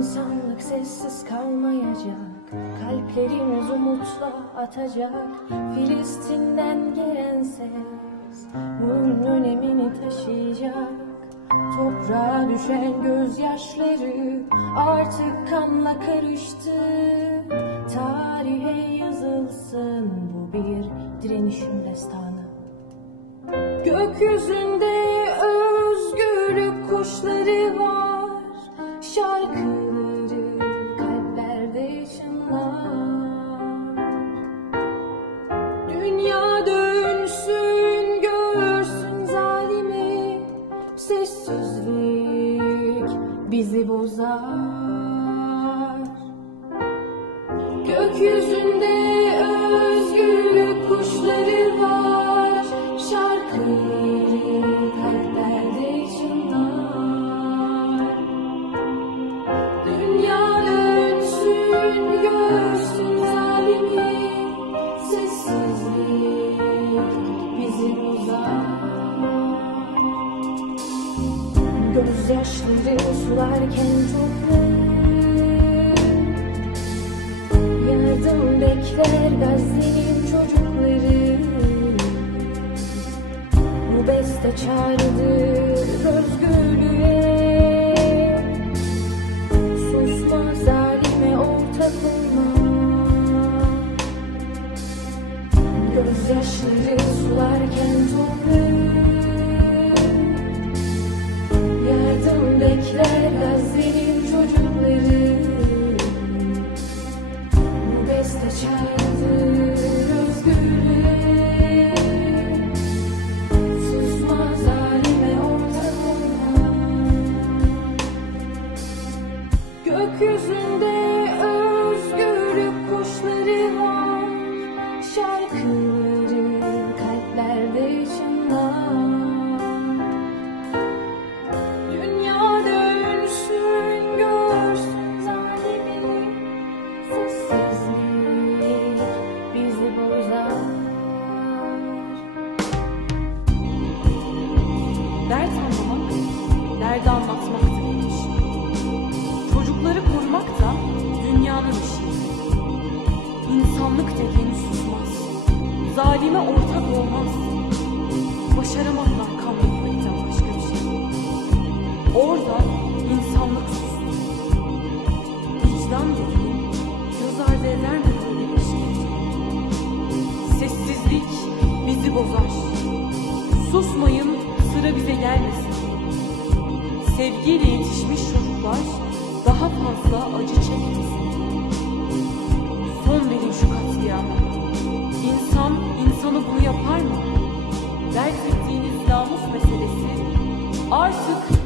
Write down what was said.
İnsanlık sessiz kalmayacak. Kalplerimiz umutla atacak. Filistin'den gelen ses Bunun önemini taşıyacak. Toprağa düşen gözyaşları Artık kanla karıştı. Tarihe yazılsın Bu bir direnişin destanı Gökyüzünde özgürlük kuşları var. Şarkıları bizi bozar. Gökyüzünde Gözyaşları sularken toprağı Yardım bekler Gazze'nin çocukları. Bu beste çağrıdır özgürlüğe. Susma zalime ortak olma. Gözyaşları sularken toprağı bekler Gazze'nin çocukları Bu beste çağrıdır özgürlüğe Susma zalime ortak Gökyüzünde derdi anlatmaktır benim işim. Çocukları korumak da dünyanın işi. İnsanlık dediğini susmaz. Zalime ortak olmaz. Başaramazlar kan dökmekten başka bir şey. Orada insanlık sustu. Vicdan dediğin göz ardı eder mi böyle bir şey? Sessizlik bizi bozar. Susmayın sıra bize gelmesin. Sevgiyle yetişmiş çocuklar daha fazla acı çekmesin. Son verin şu katliama. İnsan insanı bunu yapar mı? Dert ettiğiniz namus meselesi artık